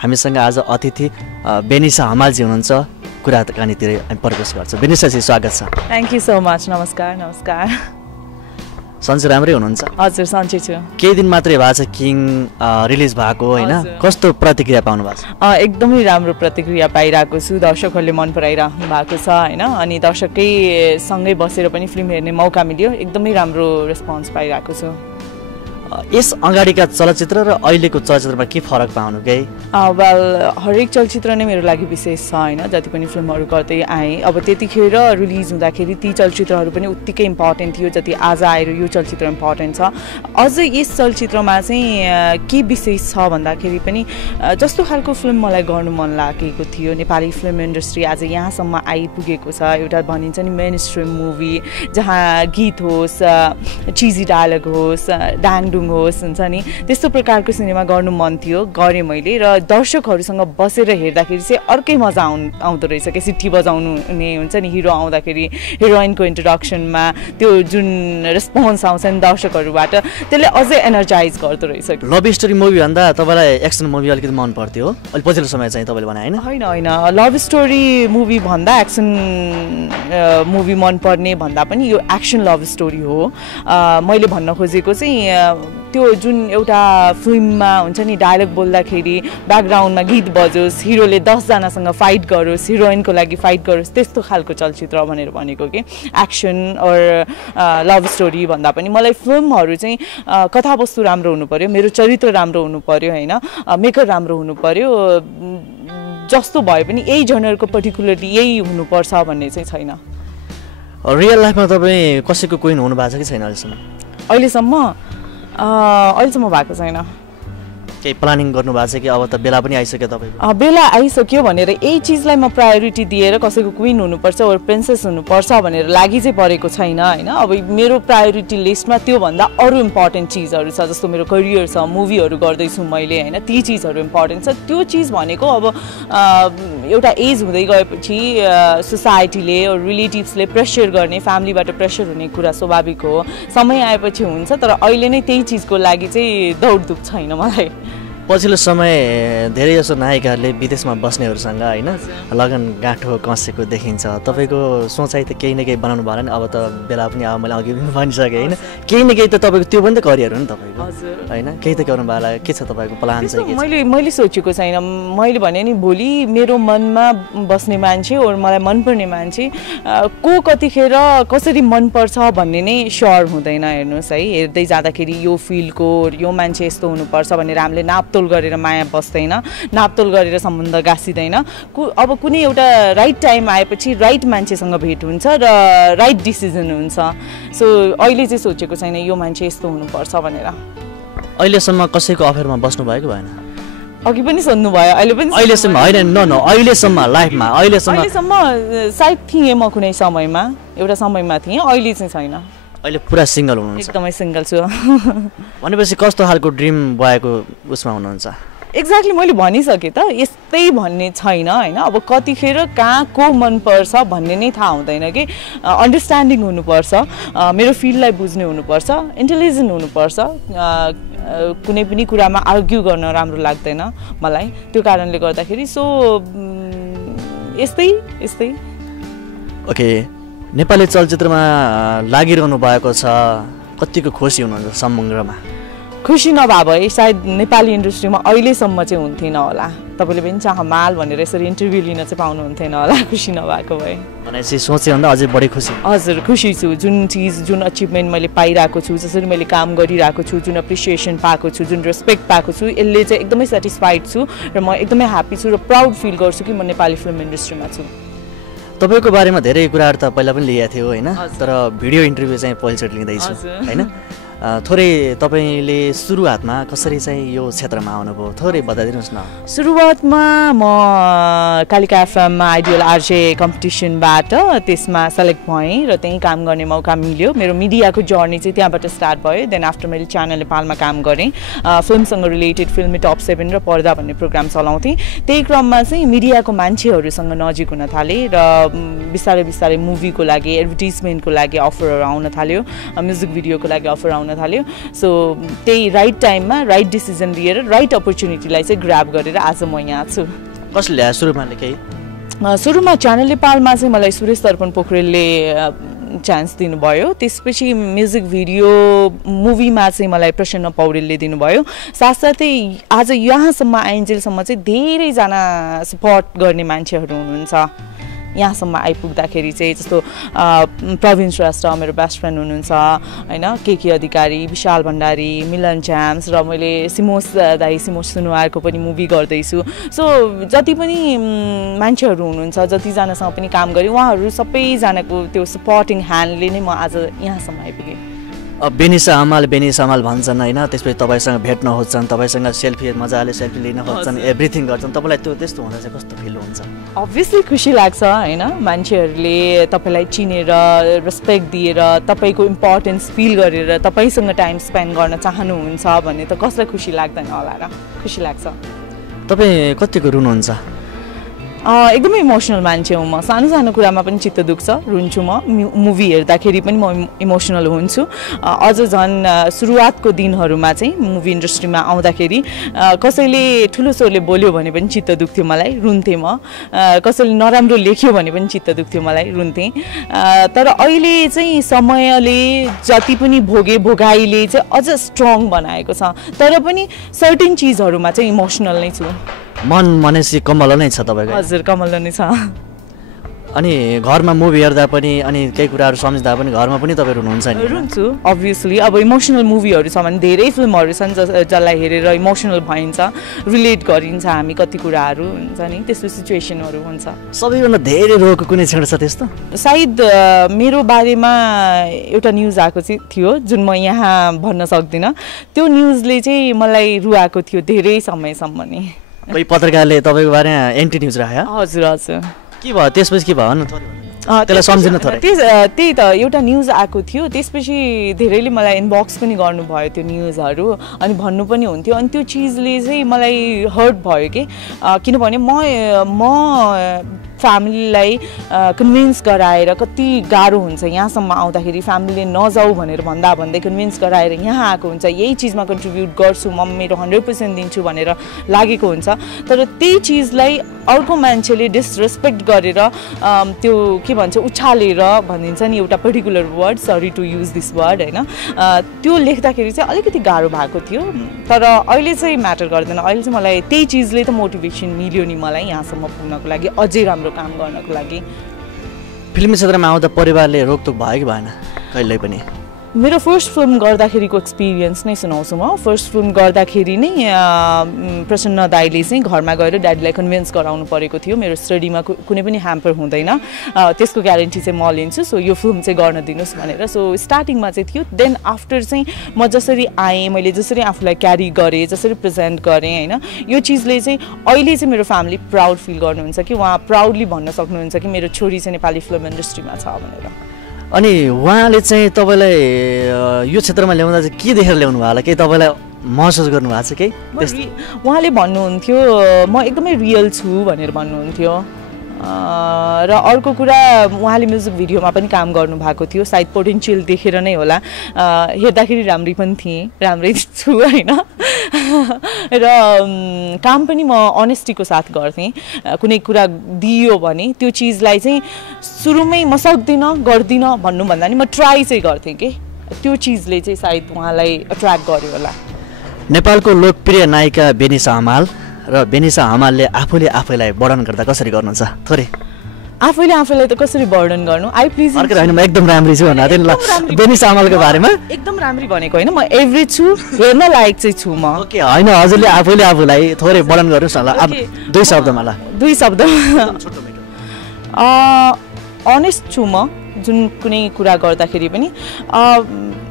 हामीसँग आज अतिथि बेनिसा हमालजी हुनुहुन्छ कुराकानीतिर हामी प्रवेश गर्छौँ बेनिसाजी स्वागत छ थ्याङ्क यू सो मच नमस्कार सन्चै राम्रै हुनुहुन्छ हजुर सन्चै छु केही दिन मात्रै भएको छ किङ रिलिज भएको होइन कस्तो प्रतिक्रिया पाउनु भएको छ एकदमै राम्रो प्रतिक्रिया पाइरहेको छु दर्शकहरूले मन पराइराख्नु भएको छ होइन अनि दर्शकै सँगै बसेर पनि फिल्म हेर्ने मौका मिल्यो एकदमै राम्रो रेस्पोन्स पाइरहेको छु यस अगाडिका चलचित्र र अहिलेको चलचित्रमा के फरक पाउनु केही वेल हरेक चलचित्र नै मेरो लागि विशेष छ होइन जति पनि फिल्महरू गर्दै आएँ अब त्यतिखेर रिलिज हुँदाखेरि ती चलचित्रहरू पनि उत्तिकै इम्पोर्टेन्ट थियो जति आज आएर यो चलचित्र इम्पोर्टेन्ट छ अझ यस चलचित्रमा चाहिँ के विशेष छ भन्दाखेरि पनि जस्तो खालको फिल्म मलाई गर्नु मन लागेको थियो नेपाली फिल्म इन्डस्ट्री आज यहाँसम्म आइपुगेको छ एउटा भनिन्छ नि मेन स्ट्रिम मुभी जहाँ गीत होस् चिजी डायलग होस् डाङडुङ होस् हुन्छ नि त्यस्तो प्रकारको सिनेमा गर्नु मन थियो गरेँ मैले र दर्शकहरूसँग बसेर हेर्दाखेरि चाहिँ अर्कै मजा आउँदो रहेछ कि सिट्ठी बजाउनु हुने हुन्छ नि हिरो आउँदाखेरि हिरोइनको इन्ट्रोडक्सनमा त्यो जुन रेस्पोन्स आउँछ नि दर्शकहरूबाट त्यसले अझै एनर्जाइज गर्दो रहेछ लभ स्टोरी मुभी भन्दा तपाईँलाई एक्सन मुभी अलिकति मन पर्थ्यो हो अहिले पछिल्लो समय चाहिँ तपाईँले भने होइन होइन लभ स्टोरी मुभी भन्दा एक्सन मुभी मनपर्ने भन्दा पनि यो एक्सन लभ स्टोरी हो मैले भन्न खोजेको चाहिँ त्यो जुन एउटा फिल्ममा हुन्छ नि डायलग बोल्दाखेरि ब्याकग्राउन्डमा गीत बजोस् हिरोले 10 जनासँग फाइट गरोस् हिरोइनको लागि फाइट गरोस् त्यस्तो खालको चलचित्र भनेर भनेको कि एक्सन और लभ स्टोरी भन्दा पनि मलाई फिल्महरू चाहिँ कथावस्तु राम्रो हुनु पर्यो मेरो चरित्र राम्रो हुनु पर्यो होइन मेकर राम्रो हुनु पर्यो जस्तो भए पनि यही जनरको पर्टिकुलरली यही हुनुपर्छ भन्ने चाहिँ छैन रियल लाइफमा तपाईँ कसैको क्विन हुनु भएको छ कि छैन अहिलेसम्म अहिलेसम्म भएको छैन केही प्लानिङ गर्नु भएको छ कि अब त बेला पनि आइसक्यो तपाईँको बेला आइसक्यो भनेर यही चिजलाई म प्रायोरिटी दिएर कसैको क्विन हुनुपर्छ और प्रिन्सेस हुनुपर्छ भनेर लागि चाहिँ परेको छैन होइन अब मेरो प्रायोरिटी लिस्टमा त्योभन्दा अरू इम्पोर्टेन्ट चिजहरू छ जस्तो मेरो करियर छ मुभीहरू गर्दैछु मैले होइन ती चिजहरू इम्पोर्टेन्ट छ त्यो चिज भनेको अब एउटा एज हुँदै गएपछि सोसाइटीले रिलेटिभ्सले प्रेसर गर्ने फ्यामिलीबाट प्रेसर हुने कुरा स्वाभाविक हो समय आएपछि हुन्छ तर अहिले नै त्यही चिजको लागि चाहिँ दौडधुप छैन मलाई पछिल्लो समय धेरै जसो नायिकाहरूले विदेशमा बस्नेहरूसँग होइन लगन गाँठो कसेको देखिन्छ तपाईँको सोचाइ त केही न केही बनाउनु भयो नि अब त बेला पनि अब मैले अघि पनि भनिसकेँ होइन केही न केही त तपाईँको त्यो पनि त करियर हो नि तपाईँको होइन केही त गर्नु भयो के छ तपाईँको प्लान चाहिँ मैले सोचेको छैन मैले भने नि भोलि मेरो मनमा बस्ने मान्छे और मलाई मनपर्ने मान्छे को कतिखेर कसरी मनपर्छ भन्ने नै स्योर हुँदैन हेर्नुहोस् है हेर्दै जाँदाखेरि यो फिल्डको यो मान्छे यस्तो हुनुपर्छ भनेर हामीले नाप्तोल गरेर माया बस्दैन नाप्तोल गरेर सम्बन्ध गाँसिँदैन अब कुनै एउटा राइट टाइम आएपछि राइट मान्छेसँग भेट हुन्छ र राइट डिसिजन हुन्छ सो अहिले चाहिँ सोचेको छैन यो मान्छे यस्तो हुनुपर्छ भनेर अहिलेसम्म कसैको अफेयरमा बस्नु भएको भएन अघि पनि सोध्नु भयो अहिलेसम्म होइन अहिलेसम्म लाइफमा अहिलेसम्म सायद थिएँ म कुनै समयमा एउटा समयमा थिएँ अहिले चाहिँ छैन अहिले पुरा सिंगल हुनुहुन्छ एकदमै सिंगल छु भनेपछि कस्तो खालको ड्रिम भएको उसमा हुनुहुन्छ एक्ज्याक्टली मैले भनिसकेँ त यस्तै भन्ने छैन होइन अब कतिखेर कहाँ को मनपर्छ भन्ने नै थाहा हुँदैन कि अन्डरस्ट्यान्डिङ हुनुपर्छ मेरो फिल्डलाई बुझ्ने हुनुपर्छ इन्टेलिजेन्ट हुनुपर्छ कुनै पनि कुरामा आर्ग्यु गर्न राम्रो लाग्दैन मलाई त्यो कारणले गर्दाखेरि सो यस्तै ओके नेपाली चलचित्रमा लागिरहनु भएको छ कतिको खुसी हुनुहुन्छ समग्रमा खुसी नभए भए सायद नेपाली इन्डस्ट्रीमा अहिलेसम्म चाहिँ हुन्थेन होला तपाईँले पनि हमाल भनेर यसरी इन्टरभ्यू लिन चाहिँ पाउनुहुन्थेन होला खुसी नभएको भए भनेपछि सोचे भन्दा अझै बढी खुसी हजुर खुसी छु जुन चिज जुन अचिभमेन्ट मैले पाइरहेको छु जसरी मैले काम गरिरहेको छु जुन एप्रिसिएसन पाएको छु जुन रेस्पेक्ट पाएको छु यसले चाहिँ एकदमै सेटिस्फाइड छु र म एकदमै ह्याप्पी छु र प्राउड फिल गर्छु कि म नेपाली फिल्म इन्डस्ट्रीमा छु तपाईको बारेमा धेरै कुराहरु त पहिला पनि लिएको थियो हैन तर भिडियो इन्टरभ्यु चाहिँ पहिलोचोटि लिँदैछु हैन थोरै तपाईले सुरुवातमा कसरी चाहिँ यो क्षेत्रमा आउनुभयो थोरै बताइदिनुस् न सुरुवातमा म कालिका एफएममा आइडियल आरजे कम्पिटिसनबाट त्यसमा सेलेक्ट भएँ र त्यही काम गर्ने मौका मिल्यो मेरो मिडियाको जर्नी चाहिँ त्यहाँबाट स्टार्ट भयो देन आफ्टर मैले च्यानल नेपालमा काम गरेँ फिल्मसँग रिलेटेड फिल्मी टप 7 र पर्दा भन्ने प्रोग्राम चलाउँथेँ त्यही क्रममा चाहिँ मिडियाको मान्छेहरूसँग नजिक हुन थालेँ र बिस्तारै बिस्तारै मुभीको लागि एडभर्टिजमेन्टको लागि अफरहरू आउन थाल्यो म्युजिक भिडियोको लागि अफर आउन गर्न थाल्यो सो त्यही राइट टाइममा राइट डिसिजन लिएर राइट अपर्च्युनिटीलाई चाहिँ ग्राब गरेर आज म यहाँ छु कसले ल्यायो सुरुमा केही सुरुमा च्यानल नेपालमा चाहिँ मलाई सुरेश दर्पण पोखरेलले चान्स दिनुभयो त्यसपछि म्युजिक भिडियो मुभीमा चाहिँ मलाई प्रसन्न पौडेलले दिनुभयो साथसाथै आज यहाँसम्म आइन्जेलसम्म चाहिँ धेरैजना सपोर्ट गर्ने मान्छेहरू हुनुहुन्छ यहाँसम्म आइपुग्दाखेरि चाहिँ जस्तो प्रवीण श्रेष्ठ मेरो बेस्ट फ्रेन्ड हुनुहुन्छ होइन के अधिकारी विशाल भण्डारी मिलन च्याम्स र मैले सिमोस दाई सिमोस सुनुवारको पनि मुभी गर्दैछु सो जति पनि मान्छेहरू हुनुहुन्छ जतिजनासँग पनि काम गरेँ उहाँहरू सबैजनाको त्यो सपोर्टिङ ह्यान्डले नै म आज यहाँसम्म आइपुगेँ बेनिसा हमाल भन्छन् होइन त्यसपछि तपाईँसँग भेट्न खोज्छन् तपाईँसँग सेल्फी मजाले सेल्फी लिन खोज्छन् एभ्रिथिङ गर्छन् तपाईँलाई त्यो त्यस्तो हुँदा चाहिँ कस्तो फिल हुन्छ अभियसली खुसी लाग्छ होइन मान्छेहरूले तपाईँलाई चिनेर रेस्पेक्ट दिएर तपाईँको इम्पोर्टेन्स फिल गरेर तपाईँसँग टाइम स्पेन्ड गर्न चाहनुहुन्छ भने त कसलाई खुसी लाग्दैन होला र खुसी लाग्छ तपाईँ कतिको रुनुहुन्छ एकदमै इमोसनल मान्छे हुँ म सानो सानो कुरामा पनि चित्त दुख्छ रुन्छु म मुभी हेर्दाखेरि पनि म इमोसनल हुन्छु अझ झन् सुरुवातको दिनहरूमा चाहिँ मुभी इन्डस्ट्रीमा आउँदाखेरि कसैले ठुलो स्वरले बोल्यो भने पनि चित्त दुख्थ्यो मलाई रुन्थेँ म कसैले नराम्रो लेख्यो भने पनि चित्त दुख्थ्यो मलाई रुन्थेँ तर अहिले चाहिँ समयले जति पनि भोगाइले चाहिँ अझ स्ट्रङ बनाएको छ तर पनि सर्टेन चिजहरूमा चाहिँ इमोसनल नै छु मन भनेपछि कमल नै छ तपाईँको हजुर कमल नै छ अनि घरमा मुभी हेर्दा पनि अनि केही कुराहरू सम्झिँदा पनि घरमा पनि तपाईँ रुनुहुन्छ नि रुन्छु अभियसली अब इमोसनल मुभीहरू छ भने धेरै फिल्महरू छन् जसलाई हेरेर इमोसनल भइन्छ रिलेट गरिन्छ हामी कति कुराहरू हुन्छ नि त्यस्तो सिचुएसनहरू हुन्छ सबैभन्दा धेरै रोएको कुनै क्षण छ त्यस्तो सायद मेरो बारेमा एउटा न्युज आएको चाहिँ थियो जुन म यहाँ भन्न सक्दिनँ त्यो न्युजले चाहिँ मलाई रुवाएको थियो धेरै समयसम्म नि कोही पत्रकारले तपाईँको बारेमा एन्टी न्युज राख्यो हजुर हजुर के भयो त्यसपछि के भयो त्यसलाई सम्झिन थोरै त्यही त एउटा न्युज आएको थियो त्यसपछि धेरैले मलाई इनबक्स पनि गर्नुभयो त्यो न्युजहरू अनि भन्नु पनि हुन्थ्यो अनि त्यो चिजले चाहिँ मलाई हर्ट भयो कि किनभने म फ्यामिलीलाई कन्भिन्स गराएर कति गाह्रो हुन्छ यहाँसम्म आउँदाखेरि फ्यामिलीले नजाऊ भनेर भन्दै कन्भिन्स गराएर यहाँ आएको हुन्छ यही चिजमा कन्ट्रिब्युट गर्छु म मेरो 100% दिन्छु भनेर लागेको हुन्छ तर त्यही चिजलाई अर्को मान्छेले डिसरेस्पेक्ट गरेर त्यो के भन्छ उछालेर भनिन्छ नि एउटा particular word sorry to use this word होइन त्यो लेख्दाखेरि चाहिँ अलिकति गाह्रो भएको थियो तर अहिले चाहिँ म्याटर गर्दैन अहिले चाहिँ मलाई त्यही चिजले त मोटिभेसन मिल्यो नि मलाई यहाँसम्म पुग्नको लागि अझै राम्रो काम गर्नको लागि फिल्मी क्षेत्रमा आउँदा परिवारले रोकटोक भयो कि भएन कहिल्यै पनि मेरो फर्स्ट फिल्म गर्दाखेरिको एक्सपिरियन्स नै सुनाउँछु म फर्स्ट फिल्म गर्दाखेरि नै प्रसन्न दाइले चाहिँ घरमा गएर ड्याडीलाई कन्भिन्स गराउनु परेको थियो मेरो स्टडीमा कुनै पनि ह्याम्पर हुँदैन त्यसको ग्यारेन्टी चाहिँ म लिन्छु सो यो फिल्म चाहिँ गर्न दिनुहोस् भनेर सो स्टार्टिङमा चाहिँ थियो देन आफ्टर चाहिँ म जसरी आएँ मैले जसरी आफूलाई क्यारी गरेँ जसरी प्रेजेन्ट गरेँ होइन यो चिजले चाहिँ अहिले चाहिँ मेरो फ्यामिली प्राउड फिल गर्नुहुन्छ कि उहाँ प्राउडली भन्न सक्नुहुन्छ कि मेरो छोरी चाहिँ नेपाली फिल्म इन्डस्ट्रीमा छ भनेर अनि उहाँले चाहिँ तपाईँलाई यो क्षेत्रमा ल्याउँदा चाहिँ के देखेर ल्याउनु भयो होला केही तपाईँलाई महसुस गर्नुभएको छ केही उहाँले भन्नुहुन्थ्यो म एकदमै रियल छु भनेर भन्नुहुन्थ्यो र अर्को कुरा उहाँले म्युजिक भिडियोमा पनि काम गर्नुभएको थियो सायद पोटेन्सियल देखेर नै होला हेर्दाखेरि राम्रै पनि थिएँ राम्रै छु होइन र काम पनि म अनेस्टीको साथ गर्थेँ कुनै कुरा दियो भने त्यो चिजलाई चाहिँ सुरुमै म सक्दिनँ गर्दिनँ भन्नुभन्दा नि म ट्राई चाहिँ गर्थेँ कि त्यो चिजले चाहिँ सायद उहाँलाई एट्र्याक्ट गर्यो होला नेपालको लोकप्रिय नायिका बेनिसा हमाल र बेनिसा हमालले आफैलाई वर्णन गर्दा कसरी गर्नुहुन्छ थोरै आफैले आफैलाई त कसरी वर्णन गर्नु आई प्लिज अर्को होइन म एकदम राम्री छु भन्नु ल बेनिसा हमालको बारेमा एकदम राम्री भनेको होइन म एभरेज छु हेर्न लायक चाहिँ छु म ओके होइन हजुरले आफैले आफूलाई थोरै वर्णन गर्नुहोस् न ल दुई शब्दमा ल दुई शब्द अनेस्ट छु म जुन कुनै कुरा गर्दाखेरि पनि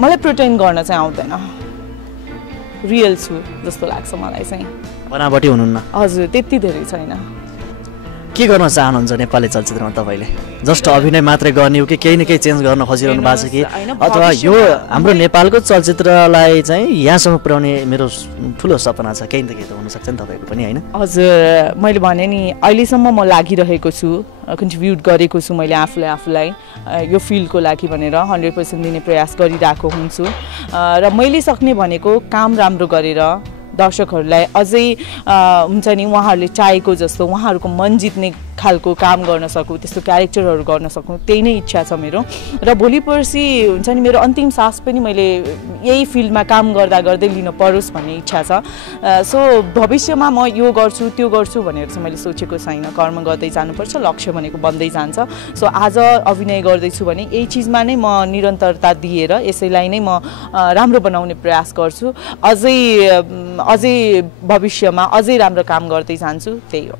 मलाई प्रिटेन्ड गर्न चाहिँ आउँदैन रियल छु जस्तो लाग्छ मलाई चाहिँ बनावटी हुनुहुन्न हजुर त्यति धेरै छैन के गर्न चाहनुहुन्छ नेपाली चलचित्रमा तपाईँले? जस्ट अभिनय मात्रै गर्ने हो कि केही न केही चेन्ज गर्न खोजिरहनु भएको छ कि अथवा यो हाम्रो नेपालको चलचित्रलाई चाहिँ यहाँसम्म पुर्याउने मेरो ठुलो सपना छ, केही न केही त हुनसक्छ नि तपाईँको पनि होइन? हजुर, मैले भने नि अहिलेसम्म म लागिरहेको छु, कन्ट्रिब्युट गरेको छु मैले आफूलाई यो फिल्डको लागि भनेर 100% दिने प्रयास गरिरहेको हुन्छु र मैले सक्ने भनेको काम राम्रो गरेर दर्शकहरूलाई अझै हुन्छ नि उहाँहरूले चाहेको जस्तो उहाँहरूको मन जित्ने खालको काम गर्न सकूँ, त्यस्तो क्यारेक्टरहरू गर्न सकूँ, त्यही नै इच्छा छ मेरो। र भोलि पर्सि हुन्छ नि मेरो अन्तिम सास पनि मैले यही फिल्डमा काम गर्दा गर्दै लिन परोस् भन्ने इच्छा छ। सो भविष्यमा म यो गर्छु त्यो गर्छु भनेर चाहिँ मैले सोचेको छैन, कर्म गर्दै जानुपर्छ, लक्ष्य भनेको बन्दै जान्छ। सो आज अभिनय गर्दैछु भने यही चिजमा नै म निरन्तरता दिएर यसैलाई नै म राम्रो बनाउने प्रयास गर्छु, अझै भविष्यमा अझै राम्रो काम गर्दै जान्छु, त्यही हो।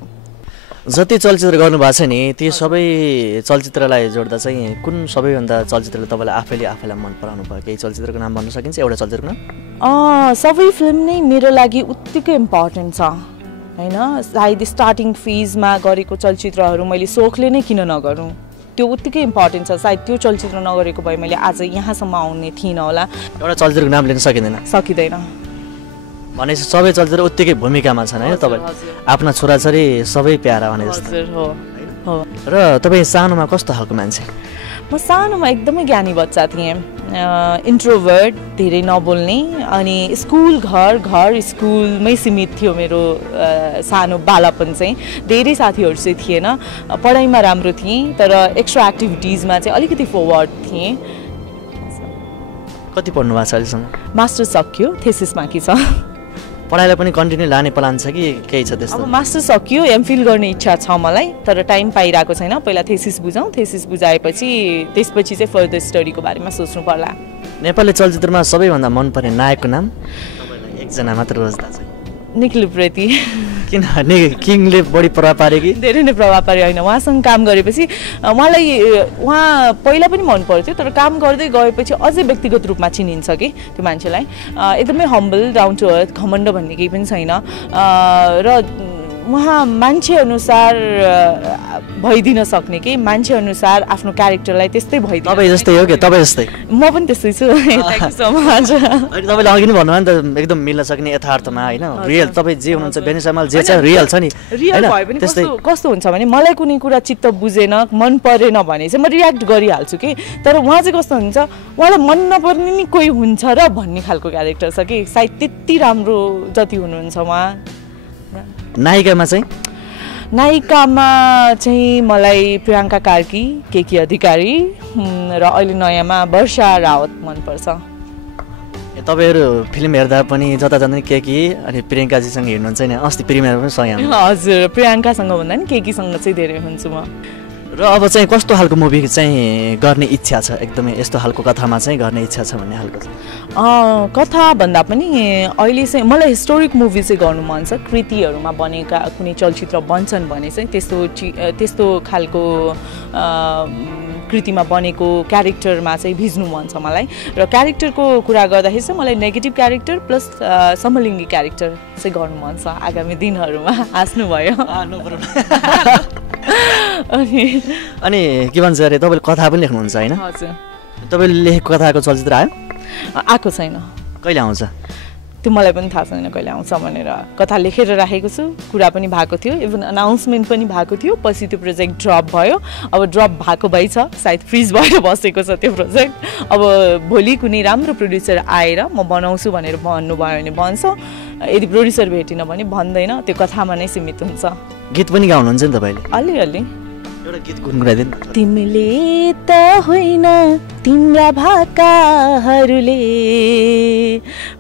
जति चलचित्र गर्नुभएको छ नि ती सबै चलचित्रलाई जोड्दा चाहिँ कुन सबैभन्दा चलचित्रले तपाईँलाई आफैलाई मन पराउनु भयो? केही चलचित्रको नाम भन्न सकिन्छ, एउटा चलचित्रको नाम? सबै फिल्म नै मेरो लागि उत्तिकै इम्पोर्टेन्ट छ होइन। सायद स्टार्टिङ फेजमा गरेको चलचित्रहरू मैले सोखले नै किन नगरौँ, त्यो उत्तिकै इम्पोर्टेन्ट छ। सायद त्यो चलचित्र नगरेको भए मैले आज यहाँसम्म आउने थिइनँ होला। एउटा चलचित्रको नाम लिन सकिँदैन भनेपछि सबै चलचित्र उत्तिकै भूमिकामा छन् होइन? तपाईँ आफ्ना छोराछोरी सबै प्यारा भने जस्तो हो। र तपाईँ सानोमा कस्तो खालको मान्छे? म सानोमा एकदमै ज्ञानी बच्चा थिएँ, इन्ट्रोभर्ट, धेरै नबोल्ने, अनि घर स्कुलमै सीमित थियो मेरो सानो बालापन चाहिँ। धेरै साथीहरू चाहिँ थिएन, पढाइमा राम्रो थिएँ तर एक्स्ट्रा एक्टिभिटिजमा चाहिँ अलिकति फरवर्ड थिएँ। कति पढ्नु भएको छ अहिलेसम्म? मास्टर सक्यो, थेसिस बाँकी छ। पढाइलाई पनि कन्टिन्यू लाने प्लान छ कि केही छ त्यस्तो? अब मास्टर सकियो, एमफिल गर्ने इच्छा छ मलाई, तर टाइम पाइरहेको छैन। पहिला थेसिस बुझाउँ, थेसिस बुझाएपछि त्यसपछि चाहिँ फर्दर स्टडीको बारेमा सोच्नु पर्ला। नेपाली चलचित्रमा सबैभन्दा मनपर्ने नायकको नाम? एकजना मात्र रोज्दा चाहिँ निखिल उप्रेती। किनभने किङले बढी प्रभाव पारे कि? धेरै नै प्रभाव पारे होइन, उहाँसँग काम गरेपछि उहाँ पहिला पनि मन पर्थ्यो तर काम गर्दै गएपछि अझै व्यक्तिगत रूपमा चिनिन्छ कि त्यो मान्छेलाई। एकदमै हम्बल, डाउन टु अर्थ, घमण्ड भन्ने केही पनि छैन र उहाँ मान्छे अनुसार भइदिन सक्ने कि मान्छे अनुसार आफ्नो क्यारेक्टरलाई त्यस्तै भइदिनु। तपाईँ जस्तै हो कि? तपाईँ जस्तै म पनि त्यस्तै छु। Thank you so much. तपाईँले अघि नै भन्नुभयो नि त एकदम मिल्न सक्ने यथार्थमा होइन, रियल तपाईँ जे हुनुहुन्छ बेनिसामाल जे छ रियल छ नि। रियल भए पनि कस्तो हुन्छ भने मलाई कुनै कुरा चित्त बुझेन, मन परेन भने चाहिँ म रियाक्ट गरिहाल्छु कि, तर उहाँ चाहिँ कस्तो हुन्छ उहाँलाई मन नपर्ने नि कोही हुन्छ र भन्ने खालको क्यारेक्टर छ कि, सायद त्यति राम्रो जति हुनुहुन्छ उहाँ। नायिकामा चाहिँ मलाई प्रियङ्का कार्की, केकी अधिकारी र अहिले नयाँमा वर्षा रावत मनपर्छ। तपाईँहरू फिल्म हेर्दा पनि जता जाँदा केकी अनि प्रियङ्काजीसँग हेर्नुहुन्छ नि? अस्ति प्रिमियर पनि सँगै? हजुर, प्रियङ्कासँग भन्दा नि केकीसँग चाहिँ धेरै हुन्छु म। र अब चाहिँ कस्तो खालको मुभी चाहिँ गर्ने इच्छा छ? एकदमै यस्तो खालको कथामा चाहिँ गर्ने इच्छा छ भन्ने खालको? कथा भन्दा पनि अहिले चाहिँ मलाई हिस्टोरिक मुभी चाहिँ गर्नु मन छ। कृतिहरूमा बनेका कुनै चलचित्र बन्छन् भने चाहिँ त्यस्तो खालको कृतिमा बनेको क्यारेक्टरमा चाहिँ भिज्नु मन छ मलाई। र क्यारेक्टरको कुरा गर्दाखेरि चाहिँ मलाई नेगेटिभ क्यारेक्टर प्लस समलिङ्गी क्यारेक्टर चाहिँ गर्नु मन छ आगामी दिनहरूमा। हाँस्नुभयो। अनि के भन्छ अरे तपाईँले कथा पनि लेख्नुहुन्छ होइन? हजुर। तपाईँले लेखेको कथाको चलचित्र आएको छैन। कहिले आउँछ? त्यो मलाई पनि थाहा छैन कहिले आउँछ भनेर। कथा लेखेर राखेको छु, कुरा पनि भएको थियो, इभन अनाउन्समेन्ट पनि भएको थियो, पछि त्यो प्रोजेक्ट ड्रप भयो। अब ड्रप भएको भइ छ, सायद फ्रिज भएर बसेको छ त्यो प्रोजेक्ट। अब भोलि कुनै राम्रो प्रड्युसर आएर म बनाउँछु भनेर भन्नुभयो भने भन्छ, यदि प्रड्युसर भेटिन भने भन्दैन, त्यो कथामा नै सीमित हुन्छ। गीत पनि गाउनुहुन्छ नि तपाईँले? अलिअलि। एउटा गीत गुनगुनाइदिनु। तिमीले त होइन तिम्रा भाकाहरूले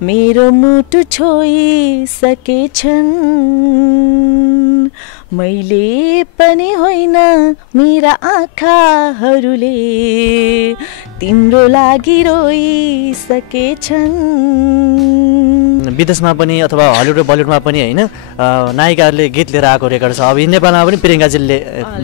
मेरो मुटु छोइसकेछन्, मैले पनि होइन मेरा आँखाहरूले तिम्रो लागि रोइसकेछन्। विदेशमा पनि अथवा हलिउड र बलिउडमा पनि होइन नायिकाहरूले गीत लिएर आएको रेकर्ड छ। अब नेपालमा पनि प्रियङ्काजीले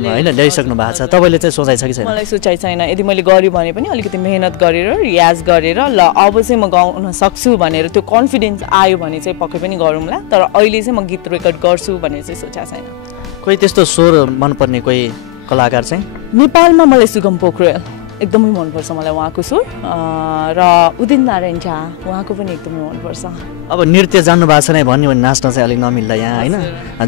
होइन ल्याइसक्नु भएको छ। तपाईँले चाहिँ सोचाइ छ कि छैन? मलाई सोचाइ छैन। यदि मैले गरेँ भने पनि अलिकति मेहनत गरेर रियाज गरेर ल अब चाहिँ म गाउन सक्छु भनेर त्यो कन्फिडेन्स आयो भने चाहिँ पक्कै पनि गरौँला। तर अहिले चाहिँ म गीत रेकर्ड गर्छु भन्ने चाहिँ सोचा छैन। कोही त्यस्तो स्वर मनपर्ने कोही कलाकार चाहिँ? नेपालमा मलाई सुगम पोखरेल एकदमै मनपर्छ मलाई उहाँको स्वर र उदित नारायण झा उहाँको पनि एकदमै मनपर्छ। अब नृत्य जान्नु भएको छैन भन्यो भने नाच्न चाहिँ अलिक नमिल्ला यहाँ होइन,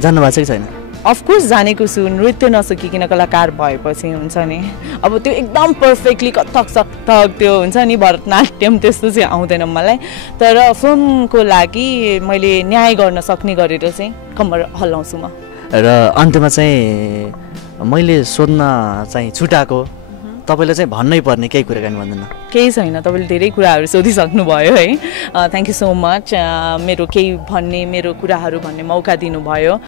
जान्नु भएको छ कि छैन? अफकोर्स जानेको छु, नृत्य नसकिकन कलाकार भएपछि हुन्छ नि अब त्यो एकदम पर्फेक्टली कथक सक्थक त्यो हुन्छ नि भरतनाट्यम त्यस्तो चाहिँ आउँदैन मलाई, तर फिल्मको लागि मैले न्याय गर्न सक्ने गरेर चाहिँ कम्मर हल्लाउँछु म। र अन्त्यमा चाहिँ मैले सोध्न चाहिँ छुटाएको तपाईँले चाहिँ भन्नै पर्ने केही कुराकानी भन्दैन? केही छैन, तपाईँले धेरै कुराहरू सोधिसक्नुभयो है। थ्याङ्क यू सो मच मेरो केही भन्ने मेरो कुराहरू भन्ने मौका दिनुभयो।